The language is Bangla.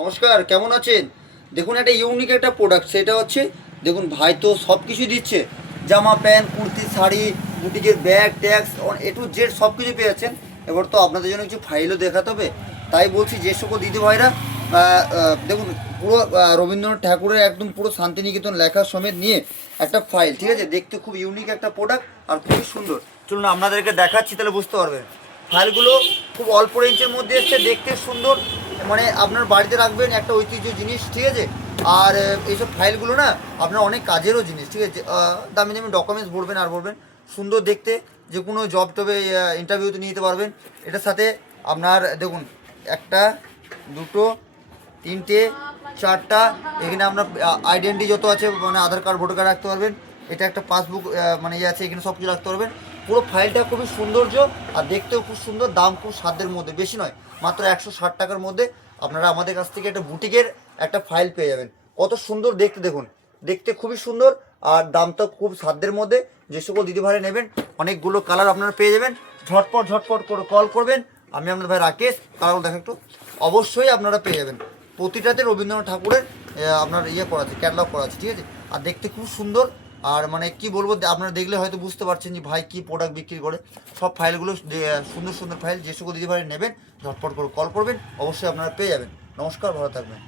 নমস্কার, কেমন আছেন? দেখুন একটা ইউনিক একটা প্রোডাক্ট, সেটা হচ্ছে দেখুন ভাই তো সব কিছু দিচ্ছে। জামা প্যান্ট কুর্তি শাড়ি বুটিকের bag tax A to Z সব কিছু পেয়ে যাচ্ছেন। এবার তো আপনাদের জন্য কিছু ফাইলও দেখাতে হবে, তাই বলছি যে সকল দিদি ভাইরা দেখুন পুরো রবীন্দ্রনাথ ঠাকুরের একদম পুরো শান্তিনিকেতন লেখা সমেত নিয়ে একটা ফাইল, ঠিক আছে? দেখতে খুব ইউনিক একটা প্রোডাক্ট আর খুবই সুন্দর। চলুন আপনাদেরকে দেখাচ্ছি, তাহলে বুঝতে পারবেন। ফাইলগুলো খুব অল্প রেঞ্জের মধ্যে এসছে, দেখতে সুন্দর, মানে আপনার বাড়িতে রাখবেন একটা ঐতিহ্য জিনিস, ঠিক আছে? আর এইসব ফাইলগুলো না আপনার অনেক কাজেরও জিনিস, ঠিক আছে? দামি দামি ডকুমেন্টস ভরবেন আর ভরবেন, সুন্দর দেখতে, যে কোনো জব টবে ইন্টারভিউতে নিয়ে যেতে পারবেন। এটার সাথে আপনার দেখুন একটা দুটো তিনটে চারটা, এখানে আপনার আইডেন্টি যত আছে, মানে আধার কার্ড ভোটার কার্ড রাখতে পারবেন। এটা একটা পাসবুক মানে ইয়ে আছে, এখানে সব কিছু রাখতে পারবেন। পুরো ফাইলটা খুবই সৌন্দর্য আর দেখতেও খুব সুন্দর, দাম খুব সাধ্যের মধ্যে, বেশি নয়, মাত্র 160 টাকার মধ্যে আপনারা আমাদের কাছ থেকে একটা বুটিকের একটা ফাইল পেয়ে যাবেন। কত সুন্দর দেখতে দেখুন, দেখতে খুবই সুন্দর আর দামটা খুব সাধ্যের মধ্যে। যে সকল দিদিভাইরা নেবেন, অনেকগুলো কালার আপনারা পেয়ে যাবেন। ঝটপট ঝটপট করে কল করবেন, আমি আপনাদের ভাই রাকেশ। কালারগুলো দেখেন একটু, অবশ্যই আপনারা পেয়ে যাবেন। প্রতিটাতে রবীন্দ্রনাথ ঠাকুরের আপনার ইয়ে করা আছে, ক্যাটালগ করা আছে, ঠিক আছে? আর দেখতে খুব সুন্দর। আর মানে কি বলবো, আপনারা দেখলে হয়তো বুঝতে পারছেন যে ভাই কি প্রোডাক্ট বিক্রি করে। সব ফাইলগুলো সুন্দর সুন্দর ফাইল, যে সকল দিদি ভাই নেবেন ঝটপট করে কল করবেন, অবশ্যই আপনারা পেয়ে যাবেন। নমস্কার, ভালো থাকবেন।